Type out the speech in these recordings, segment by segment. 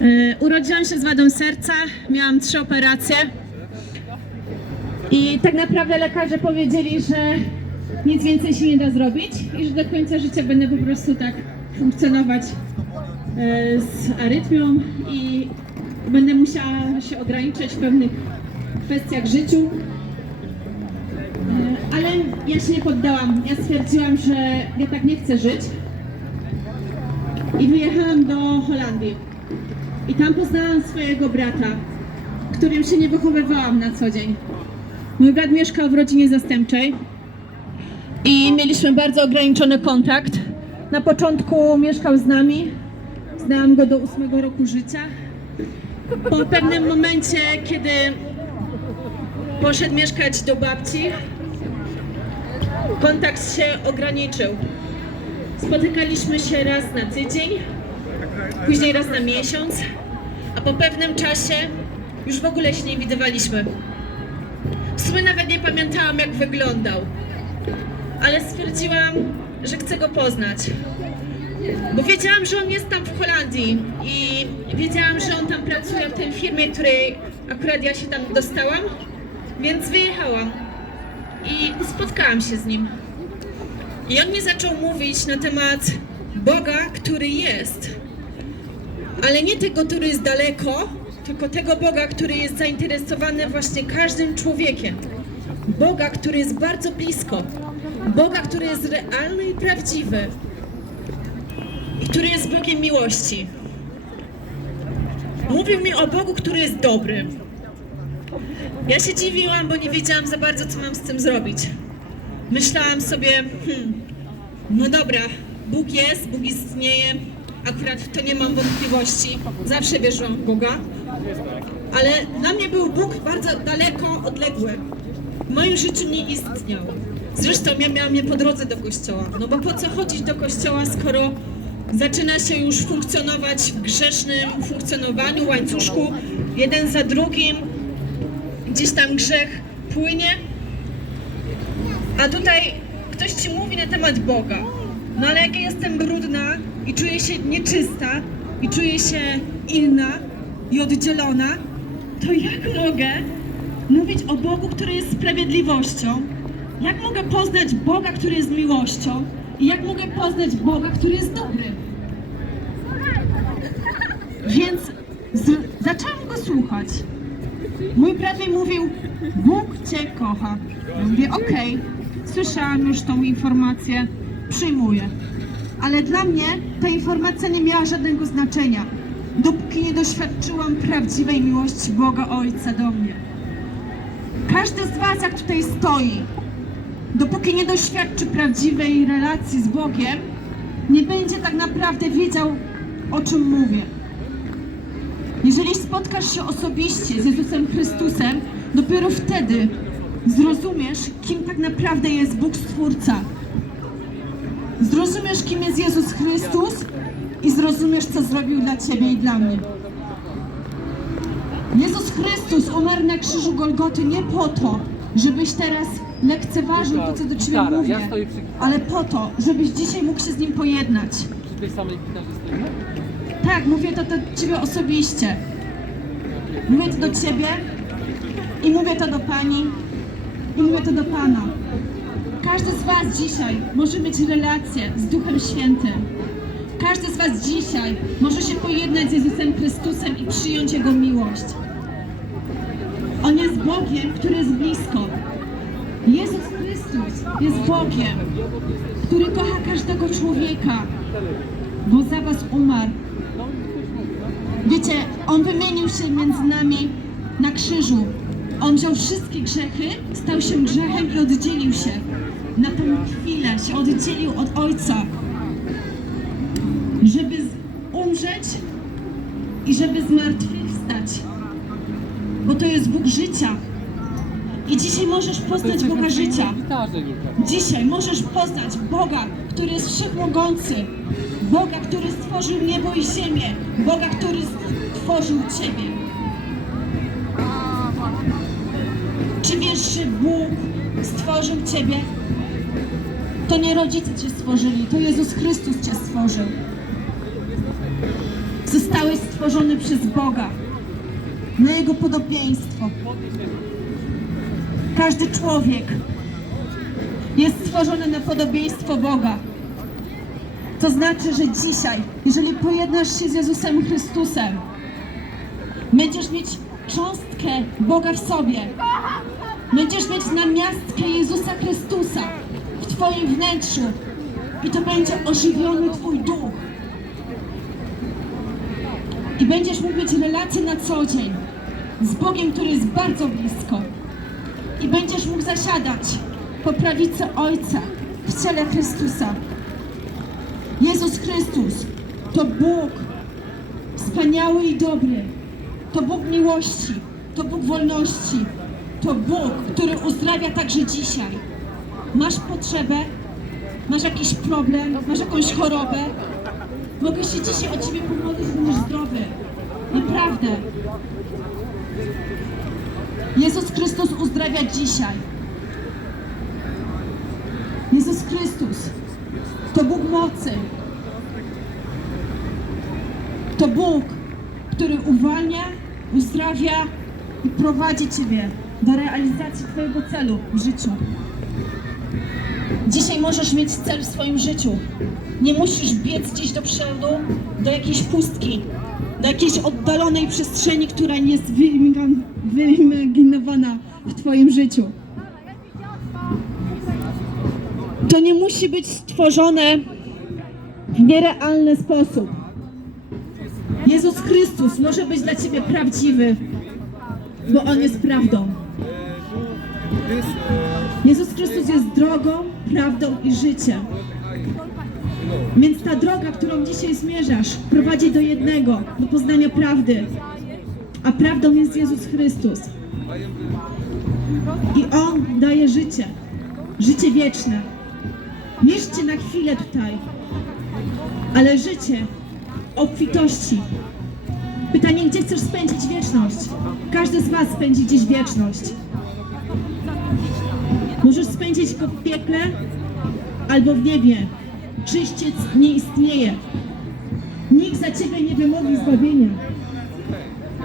E, Urodziłam się z wadą serca, miałam trzy operacje i tak naprawdę lekarze powiedzieli, że nic więcej się nie da zrobić i że do końca życia będę po prostu tak funkcjonować e, z arytmią i będę musiała się ograniczać w pewnych kwestiach życiu. E, Ale ja się nie poddałam. Ja stwierdziłam, że ja tak nie chcę żyć i wyjechałam do Holandii. I tam poznałam swojego brata, którym się nie wychowywałam na co dzień. Mój brat mieszkał w rodzinie zastępczej i mieliśmy bardzo ograniczony kontakt. Na początku mieszkał z nami, znałam go do ósmego roku życia. Po pewnym momencie, kiedy poszedł mieszkać do babci, kontakt się ograniczył. Spotykaliśmy się raz na tydzień, później raz na miesiąc, a po pewnym czasie już w ogóle się nie widywaliśmy. W sumie nawet nie pamiętałam, jak wyglądał, ale stwierdziłam, że chcę go poznać. Bo wiedziałam, że on jest tam w Holandii i wiedziałam, że on tam pracuje w tej firmie, której akurat ja się tam dostałam, więc wyjechałam i spotkałam się z nim. I on mi zaczął mówić na temat Boga, który jest. Ale nie tego, który jest daleko, tylko tego Boga, który jest zainteresowany właśnie każdym człowiekiem. Boga, który jest bardzo blisko. Boga, który jest realny i prawdziwy. I który jest Bogiem miłości. Mówił mi o Bogu, który jest dobry. Ja się dziwiłam, bo nie wiedziałam za bardzo, co mam z tym zrobić. Myślałam sobie, hmm, no dobra, Bóg jest, Bóg istnieje, akurat w to nie mam wątpliwości, zawsze wierzyłam w Boga, ale dla mnie był Bóg bardzo daleko odległy. W moim życiu nie istniał. Zresztą ja miałam je po drodze do kościoła, no bo po co chodzić do kościoła, skoro zaczyna się już funkcjonować w grzesznym funkcjonowaniu, łańcuszku, jeden za drugim, gdzieś tam grzech płynie, a tutaj ktoś ci mówi na temat Boga. No ale jak ja jestem brudna i czuję się nieczysta i czuję się inna i oddzielona, to jak mogę mówić o Bogu, który jest sprawiedliwością? Jak mogę poznać Boga, który jest miłością? I jak mogę poznać Boga, który jest dobry? Więc zaczęłam go słuchać. Mój brat mi mówił, Bóg Cię kocha. Ja mówię, okej, słyszałam już tą informację, przyjmuję. Ale dla mnie ta informacja nie miała żadnego znaczenia, dopóki nie doświadczyłam prawdziwej miłości Boga Ojca do mnie. Każdy z Was, jak tutaj stoi, dopóki nie doświadczy prawdziwej relacji z Bogiem, nie będzie tak naprawdę wiedział, o czym mówię. Jeżeli spotkasz się osobiście z Jezusem Chrystusem, dopiero wtedy zrozumiesz, kim tak naprawdę jest Bóg Stwórca. Zrozumiesz, kim jest Jezus Chrystus i zrozumiesz, co zrobił dla Ciebie i dla mnie. Jezus Chrystus umarł na krzyżu Golgoty nie po to, żebyś teraz lekceważył to, co do Ciebie mówię, ale po to, żebyś dzisiaj mógł się z Nim pojednać. Przy tej samej gitarze? Tak, mówię to do ciebie osobiście. Mówię to do ciebie i mówię to do pani i mówię to do pana. Każdy z was dzisiaj może mieć relację z Duchem Świętym. Każdy z was dzisiaj może się pojednać z Jezusem Chrystusem i przyjąć Jego miłość. On jest Bogiem, który jest blisko. Jezus Chrystus jest Bogiem, który kocha każdego człowieka, bo za was umarł. Wiecie, On wymienił się między nami na krzyżu. On wziął wszystkie grzechy, stał się grzechem i oddzielił się. Na tę chwilę się oddzielił od Ojca, żeby umrzeć i żeby zmartwychwstać. Bo to jest Bóg życia. I dzisiaj możesz poznać Boga życia. Dzisiaj możesz poznać Boga, który jest wszechmogący, Boga, który stworzył niebo i ziemię, Boga, który stworzył Ciebie. Czy wiesz, że Bóg stworzył Ciebie? To nie rodzice Cię stworzyli, to Jezus Chrystus Cię stworzył. Zostałeś stworzony przez Boga na Jego podobieństwo. Każdy człowiek jest stworzony na podobieństwo Boga. To znaczy, że dzisiaj, jeżeli pojednasz się z Jezusem Chrystusem, będziesz mieć cząstkę Boga w sobie. Będziesz mieć namiastkę Jezusa Chrystusa w Twoim wnętrzu i to będzie ożywiony Twój duch. I będziesz mógł mieć relację na co dzień z Bogiem, który jest bardzo blisko. I będziesz mógł zasiadać po prawicy Ojca w ciele Chrystusa. Jezus Chrystus to Bóg wspaniały i dobry. To Bóg miłości, to Bóg wolności, to Bóg, który uzdrawia także dzisiaj. Masz potrzebę, masz jakiś problem, masz jakąś chorobę. Mogę się dzisiaj o Ciebie pomodlić, będziesz zdrowy. Naprawdę. Jezus Chrystus uzdrawia dzisiaj. Jezus Chrystus to Bóg mocy. To Bóg, który uwalnia, uzdrawia i prowadzi Ciebie do realizacji Twojego celu w życiu. Dzisiaj możesz mieć cel w swoim życiu. Nie musisz biec gdzieś do przodu, do jakiejś pustki, do jakiejś oddalonej przestrzeni, która nie jest wyimag- wyimaginowana w Twoim życiu. To nie musi być stworzone w nierealny sposób. Jezus Chrystus może być dla Ciebie prawdziwy, bo On jest prawdą. Jezus Chrystus jest drogą, prawdą i życiem. Więc ta droga, którą dzisiaj zmierzasz, prowadzi do jednego, do poznania prawdy. A prawdą jest Jezus Chrystus. I On daje życie, życie wieczne. Nie życie na chwilę tutaj, ale życie obfitości. Pytanie, gdzie chcesz spędzić wieczność? Każdy z Was spędzi gdzieś wieczność. Możesz spędzić go w piekle albo w niebie. Czyściec nie istnieje. Nikt za Ciebie nie wymodli zbawienia.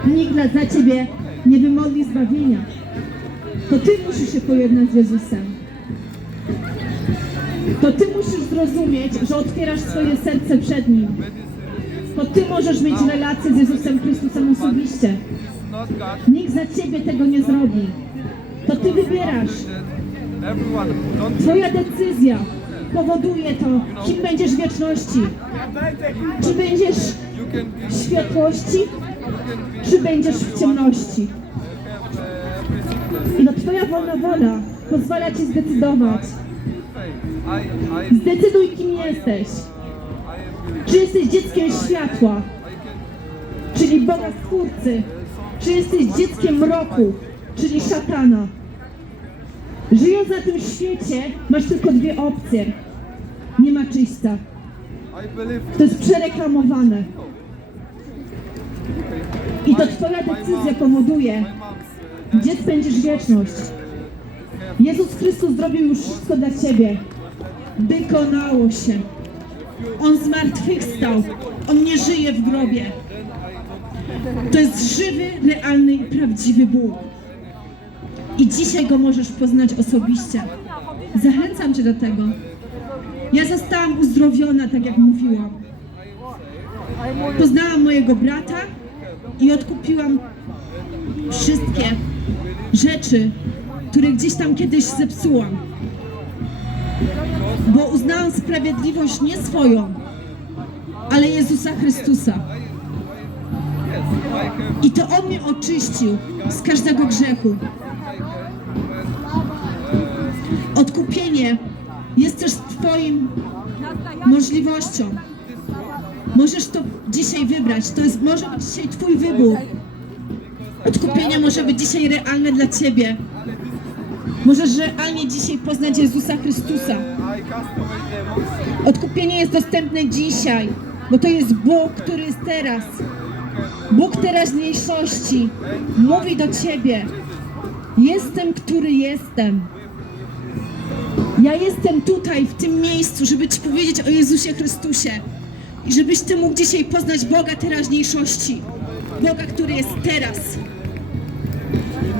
Nikt za Ciebie nie wymodli zbawienia. To Ty musisz się pojednać z Jezusem. To Ty musisz zrozumieć, że otwierasz swoje serce przed Nim. To Ty możesz mieć relację z Jezusem Chrystusem osobiście. Nikt za Ciebie tego nie zrobi. To Ty wybierasz. Twoja decyzja powoduje to, kim będziesz w wieczności. Czy będziesz w światłości, czy będziesz w ciemności. I to Twoja wolna wola pozwala Ci zdecydować. Zdecyduj, kim jesteś. Czy jesteś dzieckiem światła, czyli Boga Stwórcy, czy jesteś dzieckiem mroku, czyli szatana. Żyjąc na tym świecie, masz tylko dwie opcje. Nie ma believe To jest przereklamowane. I to Twoja decyzja powoduje, gdzie spędzisz wieczność. Jezus Chrystus zrobił już wszystko dla Ciebie. Wykonało się. On zmartwychwstał. On nie żyje w grobie. To jest żywy, realny i prawdziwy Bóg. I dzisiaj Go możesz poznać osobiście. Zachęcam Cię do tego. Ja zostałam uzdrowiona, tak jak mówiłam. Poznałam mojego brata i odkupiłam wszystkie rzeczy, które gdzieś tam kiedyś zepsułam. Bo uznałam sprawiedliwość nie swoją, ale Jezusa Chrystusa. I to On mnie oczyścił z każdego grzechu. Odkupienie jest też Twoim możliwością. Możesz to dzisiaj wybrać. To jest, może być dzisiaj Twój wybór. Odkupienie może być dzisiaj realne dla Ciebie. Możesz realnie dzisiaj poznać Jezusa Chrystusa. Odkupienie jest dostępne dzisiaj, bo to jest Bóg, który jest teraz. Bóg teraźniejszości mówi do Ciebie. Jestem, który jestem. Ja jestem tutaj, w tym miejscu, żeby Ci powiedzieć o Jezusie Chrystusie. I żebyś Ty mógł dzisiaj poznać Boga teraźniejszości. Boga, który jest teraz.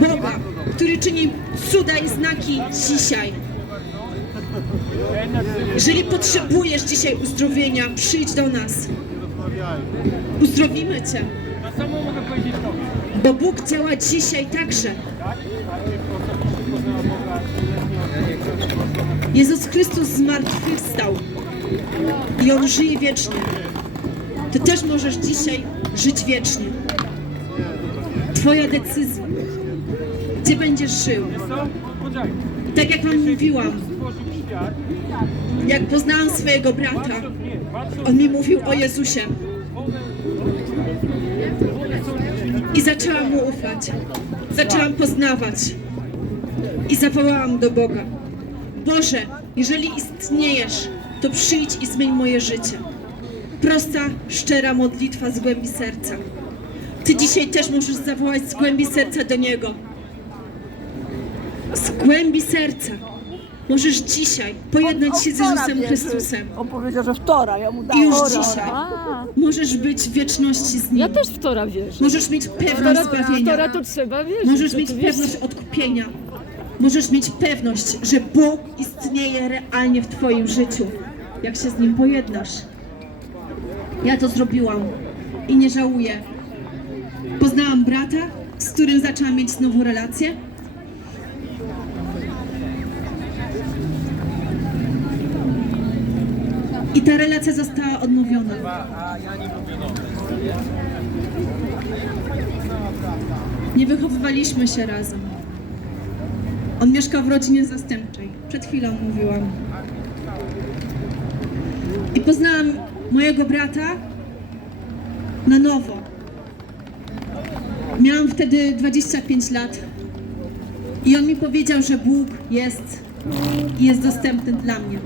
Boga, który czyni cuda i znaki dzisiaj. Jeżeli potrzebujesz dzisiaj uzdrowienia, przyjdź do nas. Uzdrowimy Cię. Samo mogę powiedzieć tobie. Bo Bóg działa dzisiaj także. Tak? Jezus Chrystus zmartwychwstał i On żyje wiecznie. Ty też możesz dzisiaj żyć wiecznie. Twoja decyzja, gdzie będziesz żył. Tak jak Wam mówiłam, jak poznałam swojego brata, on mi mówił o Jezusie i zaczęłam mu ufać. Zaczęłam poznawać i zawołałam do Boga. Boże, jeżeli istniejesz, to przyjdź i zmień moje życie. Prosta, szczera modlitwa z głębi serca. Ty dzisiaj też możesz zawołać z głębi serca do Niego. Z głębi serca. Możesz dzisiaj pojednać się z Jezusem Chrystusem. On powiedział, że wtora, ja mu I dałam. już dzisiaj A, możesz być w wieczności z Nim. ja też w Tora wierzę. Możesz mieć pewność W zbawienia. Tora to trzeba wierzyć. Możesz mieć oczywiście. pewność odkupienia. Możesz mieć pewność, że Bóg istnieje realnie w Twoim życiu, jak się z Nim pojednasz. Ja to zrobiłam i nie żałuję. Poznałam brata, z którym zaczęłam mieć nową relację. I ta relacja została odnowiona. Nie wychowywaliśmy się razem. On mieszkał w rodzinie zastępczej. Przed chwilą mówiłam. I poznałam mojego brata na nowo. Miałam wtedy 25 lat. I on mi powiedział, że Bóg jest jest dostępny dla mnie.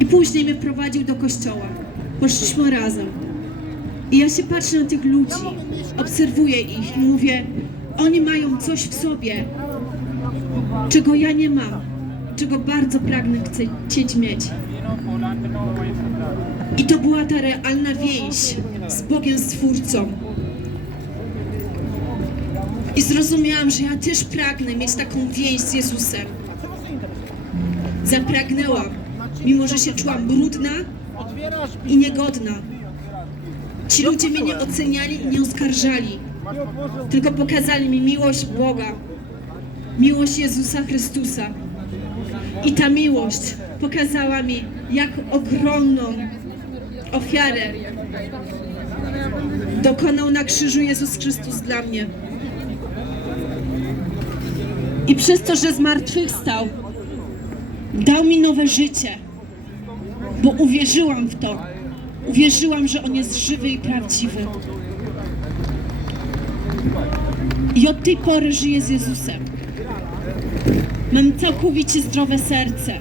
I później mnie wprowadził do kościoła. Poszliśmy razem. I ja się patrzę na tych ludzi, obserwuję ich i mówię, oni mają coś w sobie, czego ja nie mam, czego bardzo pragnę chcę, chcieć mieć. I to była ta realna więź z Bogiem Stwórcą. I zrozumiałam, że ja też pragnę mieć taką więź z Jezusem. Zapragnęłam, mimo że się czułam brudna i niegodna. Ci ludzie mnie nie oceniali i nie oskarżali, tylko pokazali mi miłość Boga, miłość Jezusa Chrystusa. I ta miłość pokazała mi, jak ogromną ofiarę dokonał na krzyżu Jezus Chrystus dla mnie. I przez to, że zmartwychwstał, dał mi nowe życie, bo uwierzyłam w to. Uwierzyłam, że On jest żywy i prawdziwy. I od tej pory żyję z Jezusem. Mam całkowicie zdrowe serce.